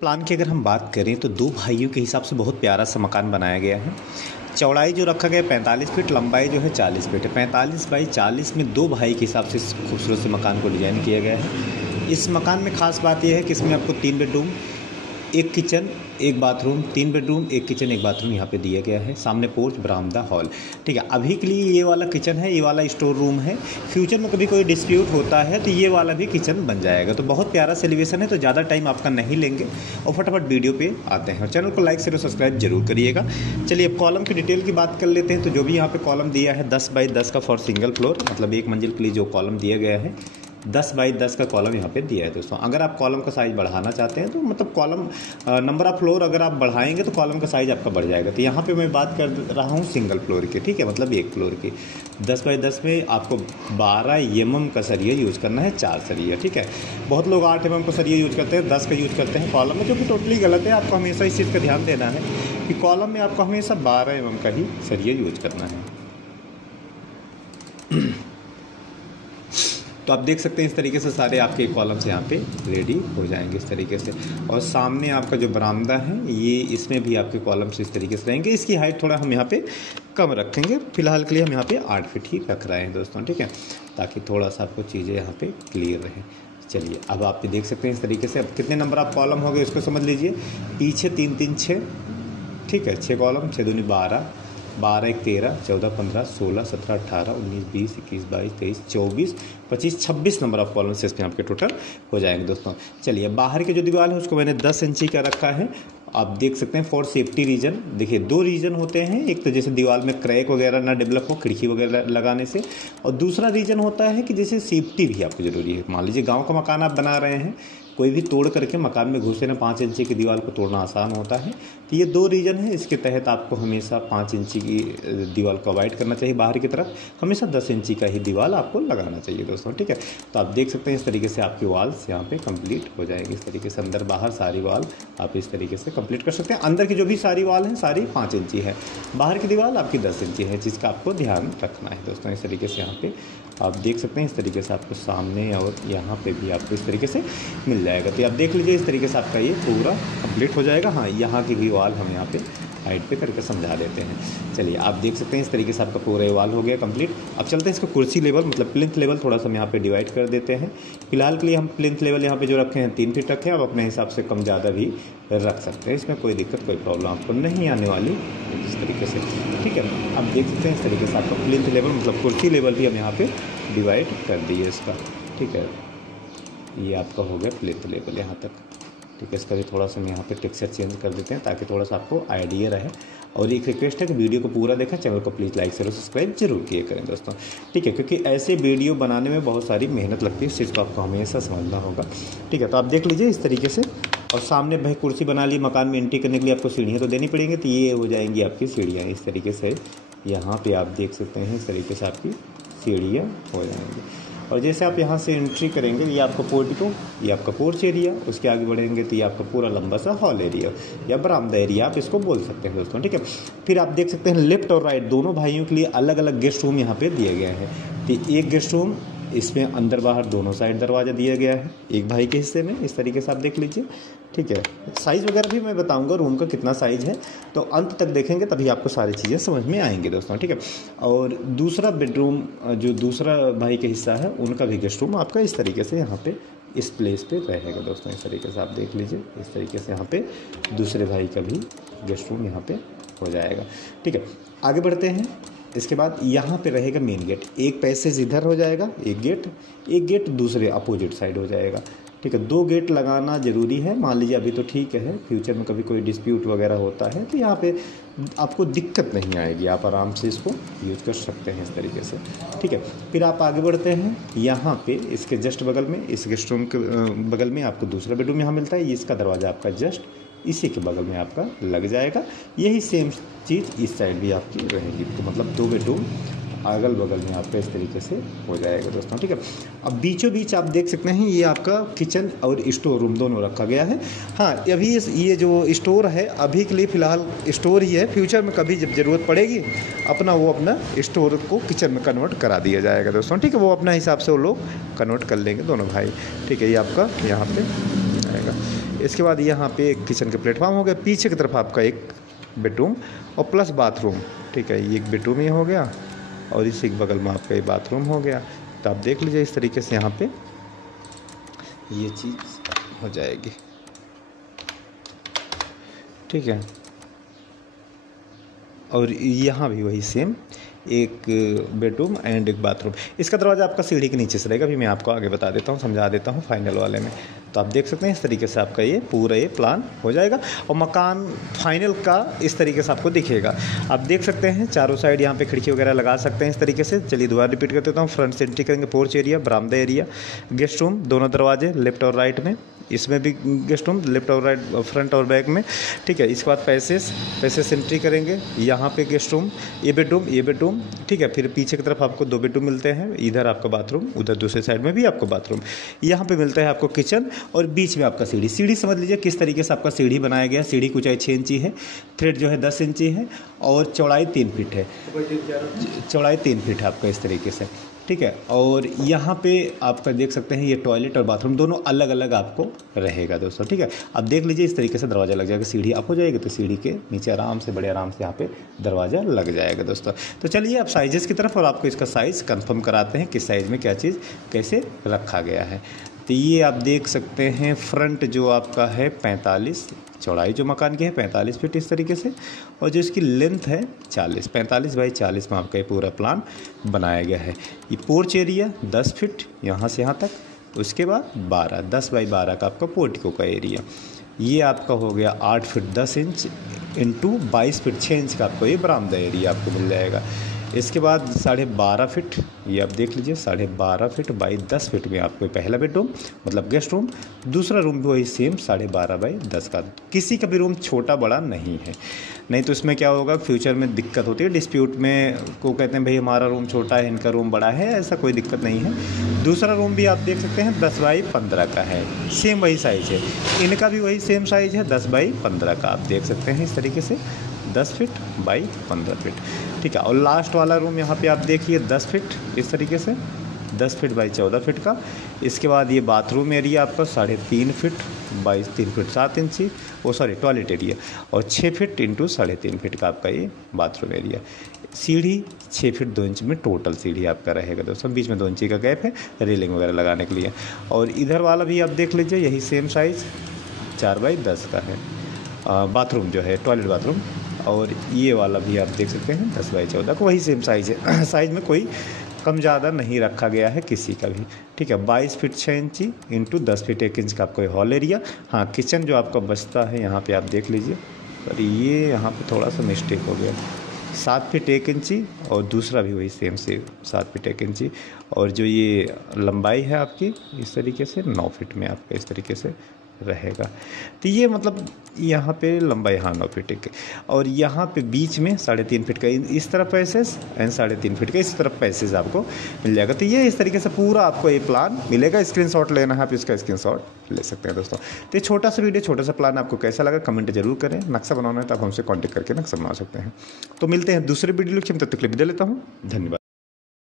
Plan की अगर हम बात करें तो दो भाइयों के हिसाब से बहुत प्यारा सा मकान बनाया गया है। चौड़ाई जो रखा गया है 45 फीट, लंबाई जो है 40 फीट है। 45 बाई 40 में दो भाई के हिसाब से इस खूबसूरत से मकान को डिज़ाइन किया गया है। इस मकान में खास बात यह है कि इसमें आपको 3 bedroom, 1 kitchen, 1 bathroom, 3 bedroom, 1 kitchen, 1 bathroom यहाँ पे दिया गया है। सामने पोर्च, बरामदा, हॉल। ठीक है, अभी के लिए ये वाला किचन है, ये वाला स्टोर रूम है। फ्यूचर में कभी कोई डिस्प्यूट होता है तो ये वाला भी किचन बन जाएगा। तो बहुत प्यारा सेलिब्रेशन है, तो ज़्यादा टाइम आपका नहीं लेंगे और फटाफट वीडियो पे आते हैं। और चैनल को लाइक शेयर और सब्सक्राइब जरूर करिएगा। चलिए अब कॉलम की डिटेल की बात कर लेते हैं। तो जो भी यहाँ पे कॉलम दिया है 10 बाई 10 का फॉर सिंगल फ्लोर, मतलब एक मंजिल के लिए जो कॉलम दिया गया है 10 बाई 10 का कॉलम यहाँ पे दिया है दोस्तों। अगर आप कॉलम का साइज़ बढ़ाना चाहते हैं तो मतलब कॉलम नंबर ऑफ फ्लोर अगर आप बढ़ाएंगे तो कॉलम का साइज़ आपका बढ़ जाएगा। तो यहाँ पे मैं बात कर रहा हूँ सिंगल फ्लोर की, ठीक है, मतलब एक फ्लोर की। 10 बाई 10 में आपको 12 mm का सरिया यूज़ करना है, 4 सरिया, ठीक है। बहुत लोग 8 mm का सरिया यूज़ करते हैं, 10 का यूज़ करते हैं कॉलम में, जो कि टोटली गलत है। आपको हमेशा इस चीज़ का ध्यान देना है कि कॉलम में आपको हमेशा 12 mm का ही सरिया यूज़ करना है। तो आप देख सकते हैं इस तरीके से सारे आपके कॉलम्स यहाँ पे रेडी हो जाएंगे इस तरीके से। और सामने आपका जो बरामदा है ये, इसमें भी आपके कॉलम्स इस तरीके से रहेंगे। इसकी हाइट थोड़ा हम यहाँ पे कम रखेंगे, फिलहाल के लिए हम यहाँ पे 8 फीट ही रख रहे हैं दोस्तों, ठीक है, ताकि थोड़ा सा आपको चीज़ें यहाँ पे क्लियर रहे। चलिए अब आप देख सकते हैं इस तरीके से। अब कितने नंबर आप कॉलम हो गए उसको समझ लीजिए। पीछे 3 3 6, ठीक है, 6 कॉलम, 6 दूनी 12, 12 1 13, 14 15, 16 17 18 19 20 21 22 23 24 25 26 नंबर ऑफ कॉलम्स इसमें आपके टोटल हो जाएंगे दोस्तों। चलिए बाहर की जो दीवार है उसको मैंने 10 इंची का रखा है। आप देख सकते हैं फॉर सेफ्टी रीजन। देखिए 2 रीजन होते हैं, एक तो जैसे दीवार में क्रैक वगैरह ना डेवलप हो खिड़की वगैरह लगाने से, और दूसरा रीजन होता है कि जैसे सेफ्टी भी आपको ज़रूरी है। मान लीजिए गाँव का मकान आप बना रहे हैं, कोई भी तोड़ करके मकान में घुसे ना, 5 इंची की दीवार को तोड़ना आसान होता है। तो ये 2 रीजन है, इसके तहत आपको हमेशा 5 इंची की दीवार को अवॉइड करना चाहिए। बाहर की तरफ हमेशा 10 इंची का ही दीवार आपको लगाना चाहिए दोस्तों, ठीक है। तो आप देख सकते हैं इस तरीके से आपकी वॉल्स यहाँ पे कंप्लीट हो जाएगी। इस तरीके से अंदर बाहर सारी वॉल आप इस तरीके से कंप्लीट कर सकते हैं। अंदर की जो भी सारी वॉल है सारी 5 इंची है, बाहर की दीवार आपकी 10 इंची है, जिसका आपको ध्यान रखना है दोस्तों। इस तरीके से यहाँ पे आप देख सकते हैं इस तरीके से आपको सामने और यहाँ पे भी आपको इस तरीके से मिल जाएगा। तो आप देख लीजिए इस तरीके से आपका ये पूरा कंप्लीट हो जाएगा। हाँ, यहाँ की भी वॉल हम यहाँ पे हाइट पे करके समझा देते हैं। चलिए आप देख सकते हैं इस तरीके से आपका पूरा वॉल हो गया कंप्लीट। अब चलते हैं इसको कुर्सी लेवल, मतलब प्लिंथ लेवल थोड़ा सा हम यहाँ पे डिवाइड कर देते हैं। फिलहाल के लिए हम प्लिंथ लेवल यहाँ पे जो रखे हैं 3 फीट रखे हैं। अब अपने हिसाब से कम ज़्यादा भी रख सकते हैं, इसमें कोई दिक्कत कोई प्रॉब्लम आपको नहीं आने वाली इस तरीके से, ठीक है। आप देख सकते हैं इस तरीके से आपका प्लिंथ लेवल मतलब कुर्सी लेवल भी हम यहाँ पे डिवाइड कर दिए इसका, ठीक है। ये आपका हो गया प्लिंथ लेवल यहाँ तक, ठीक है। इसका भी थोड़ा सा हम यहाँ पे टेक्सचर चेंज कर देते हैं ताकि थोड़ा सा आपको आइडिया रहे। और एक रिक्वेस्ट है कि वीडियो को पूरा देखें, चैनल को प्लीज़ लाइक शेयर और सब्सक्राइब जरूर किए करें दोस्तों, ठीक है, क्योंकि ऐसे वीडियो बनाने में बहुत सारी मेहनत लगती है, इस चीज़ को आपको हमेशा समझना होगा, ठीक है। तो आप देख लीजिए इस तरीके से। और सामने भाई कुर्सी बना ली, मकान में एंट्री करने के लिए आपको सीढ़ियाँ तो देनी पड़ेंगी, तो ये हो जाएंगी आपकी सीढ़ियाँ इस तरीके से। यहाँ पर आप देख सकते हैं इस तरीके से आपकी सीढ़ियाँ हो जाएंगी। और जैसे आप यहाँ से एंट्री करेंगे, ये आपका पोर्टिको, ये आपका पोर्च एरिया, उसके आगे बढ़ेंगे तो ये आपका पूरा लंबा सा हॉल एरिया या बरामदा एरिया आप इसको बोल सकते हैं दोस्तों, ठीक है। फिर आप देख सकते हैं लेफ्ट और राइट दोनों भाइयों के लिए अलग अलग गेस्ट रूम यहाँ पे दिए गए हैं। तो एक गेस्ट रूम, इसमें अंदर बाहर दोनों साइड दरवाज़ा दिया गया है एक भाई के हिस्से में, इस तरीके से आप देख लीजिए, ठीक है। साइज़ वगैरह भी मैं बताऊंगा रूम का कितना साइज़ है, तो अंत तक देखेंगे तभी आपको सारी चीज़ें समझ में आएंगी दोस्तों, ठीक है। और दूसरा बेडरूम जो दूसरा भाई का हिस्सा है उनका भी गेस्ट रूम आपका इस तरीके से यहाँ पे इस प्लेस पे रहेगा दोस्तों। इस तरीके से आप देख लीजिए, इस तरीके से यहाँ पे दूसरे भाई का भी गेस्ट रूम यहाँ पे हो जाएगा, ठीक है। आगे बढ़ते हैं। इसके बाद यहाँ पे रहेगा मेन गेट, एक पैसेज इधर हो जाएगा, एक गेट दूसरे अपोजिट साइड हो जाएगा, ठीक है। 2 गेट लगाना ज़रूरी है। मान लीजिए अभी तो ठीक है, फ्यूचर में कभी कोई डिस्प्यूट वगैरह होता है तो यहाँ पे आपको दिक्कत नहीं आएगी, आप आराम से इसको यूज़ कर सकते हैं इस तरीके से, ठीक है। फिर आप आगे बढ़ते हैं। यहाँ पे इसके जस्ट बगल में, इस गेस्ट रूम के बगल में आपको दूसरा बेडरूम यहाँ मिलता है। इसका दरवाज़ा आपका जस्ट इसी के बगल में आपका लग जाएगा। यही सेम चीज़ इस साइड भी आपकी रहेगी, तो मतलब 2 बेडरूम अगल बगल में आपका इस तरीके से हो जाएगा दोस्तों, ठीक है। अब बीचों बीच आप देख सकते हैं ये आपका किचन और स्टोर रूम दोनों रखा गया है। हाँ, अभी ये जो स्टोर है अभी के लिए फ़िलहाल स्टोर ही है, फ्यूचर में कभी जब ज़रूरत पड़ेगी अपना स्टोर को किचन में कन्वर्ट करा दिया जाएगा दोस्तों, ठीक है। वो अपना हिसाब से वो लोग कन्वर्ट कर लेंगे दोनों भाई, ठीक है। ये आपका यहाँ पे आएगा। इसके बाद यहाँ पे एक किचन का प्लेटफॉर्म हो गया, पीछे की तरफ आपका एक बेडरूम और प्लस बाथरूम, ठीक है। ये एक बेडरूम ही हो गया और इसी के बगल में आपका ये बाथरूम हो गया। तो आप देख लीजिए इस तरीके से यहाँ पे ये चीज़ हो जाएगी, ठीक है। और यहाँ भी वही सेम एक बेडरूम एंड एक बाथरूम। इसका दरवाज़ा आपका सीढ़ी के नीचे से रहेगा, अभी मैं आपको आगे बता देता हूँ, समझा देता हूँ फाइनल वाले में। तो आप देख सकते हैं इस तरीके से आपका ये पूरा ये प्लान हो जाएगा और मकान फाइनल का इस तरीके से आपको दिखेगा। आप देख सकते हैं चारों साइड यहाँ पे खिड़की वगैरह लगा सकते हैं इस तरीके से। चलिए दोबारा रिपीट कर देता हूँ। फ्रंट से एंट्री करेंगे, पोर्च एरिया, बरामदा एरिया, गेस्ट रूम, दोनों दरवाजे लेफ्ट और राइट में, इसमें भी गेस्ट रूम लेफ्ट और राइट, फ्रंट और बैक में, ठीक है। इसके बाद पैसेज एंट्री करेंगे, यहाँ पे गेस्ट रूम, ये बेडरूम, ठीक है। फिर पीछे की तरफ आपको 2 बेडरूम मिलते हैं, इधर आपका बाथरूम, उधर दूसरे साइड में भी आपको बाथरूम। यहाँ पे मिलता है आपको किचन और बीच में आपका सीढ़ी समझ लीजिए किस तरीके से आपका सीढ़ी बनाया गया। सीढ़ी की ऊंचाई 6 इंची है, थ्रेड जो है 10 इंची है और चौड़ाई 3 फीट है, चौड़ाई 3 फीट है आपका इस तरीके से, ठीक है। और यहाँ पे आपका देख सकते हैं ये टॉयलेट और बाथरूम दोनों अलग अलग आपको रहेगा दोस्तों, ठीक है। अब देख लीजिए इस तरीके से दरवाज़ा लग जाएगा, सीढ़ी अप हो जाएगी तो सीढ़ी के नीचे आराम से बड़े आराम से यहाँ पे दरवाज़ा लग जाएगा दोस्तों। तो चलिए अब साइजेस की तरफ और आपको इसका साइज़ कंफर्म कराते हैं किस साइज़ में क्या चीज़ कैसे रखा गया है। तो ये आप देख सकते हैं फ्रंट जो आपका है 45, चौड़ाई जो मकान की है 45 फीट इस तरीके से, और जो इसकी लेंथ है 40, 45 बाई 40 में आपका ये पूरा प्लान बनाया गया है। ये पोर्च एरिया 10 फीट यहाँ से यहाँ तक, उसके बाद 10 बाई 12 का आपका पोर्टिको का एरिया। ये आपका हो गया 8 feet 10 inch into 22 feet 6 inch का आपको ये बरामदा एरिया आपको मिल जाएगा। इसके बाद 12.5 फीट, ये आप देख लीजिए 12.5 फीट बाई 10 फीट में आपको पहला बेडरूम मतलब गेस्ट रूम, दूसरा रूम भी वही सेम 12.5 बाई 10 का। किसी का भी रूम छोटा बड़ा नहीं है, नहीं तो इसमें क्या होगा फ्यूचर में दिक्कत होती है, डिस्प्यूट में को कहते हैं भाई हमारा रूम छोटा है इनका रूम बड़ा है, ऐसा कोई दिक्कत नहीं है। दूसरा रूम भी आप देख सकते हैं 10 बाई 15 का है, सेम वही साइज़ है, इनका भी वही सेम साइज़ है 10 बाई 15 का, आप देख सकते हैं इस तरीके से 10 फीट बाई 15 फीट, ठीक है। और लास्ट वाला रूम यहाँ पे आप देखिए 10 फीट इस तरीके से, 10 फीट बाई 14 फीट का। इसके बाद ये बाथरूम एरिया आपका 3.5 फीट बाई 3 फीट 7 इंची, टॉयलेट एरिया, और 6 फीट इंटू 3.5 फीट का आपका ये बाथरूम एरिया। सीढ़ी 6 फीट 2 इंच में टोटल सीढ़ी आपका रहेगा दोस्तों, बीच में 2 इंची का गैप है रेलिंग वगैरह लगाने के लिए। और इधर वाला भी आप देख लीजिए यही सेम साइज़ 4 बाई 10 का है बाथरूम जो है टॉयलेट बाथरूम, और ये वाला भी आप देख सकते हैं 10 बाई 14 का, वही सेम साइज़ है। साइज़ में कोई कम ज़्यादा नहीं रखा गया है किसी का भी, ठीक है। 22 फीट 6 इंची इंटू 10 फीट 1 इंच का आपको हॉल एरिया। हाँ, किचन जो आपका बचता है यहाँ पे आप देख लीजिए, पर ये यहाँ पे थोड़ा सा मिस्टेक हो गया, 7 फीट 1 इंची और दूसरा भी वही सेम 7 फीट 1 इंची, और जो ये लंबाई है आपकी इस तरीके से 9 फीट में आपका इस तरीके से रहेगा। तो ये मतलब यहाँ पे लंबाई 9 फीट के, और यहाँ पे बीच में 3.5 फीट का इस तरफ पैसेज एंड 3.5 फीट का इस तरफ पैसेज आपको मिल जाएगा। तो ये इस तरीके से पूरा आपको ये प्लान मिलेगा। स्क्रीनशॉट लेना है आप इसका स्क्रीनशॉट ले सकते हैं दोस्तों। तो ये छोटा सा वीडियो छोटा सा प्लान आपको कैसा लगा कमेंट जरूर करें। नक्शा बनाना है तो आप हमसे कॉन्टैक्ट करके नक्शा बना सकते हैं। तो मिलते हैं दूसरे वीडियो, तब तक के लिए विदा लेता हूँ, धन्यवाद।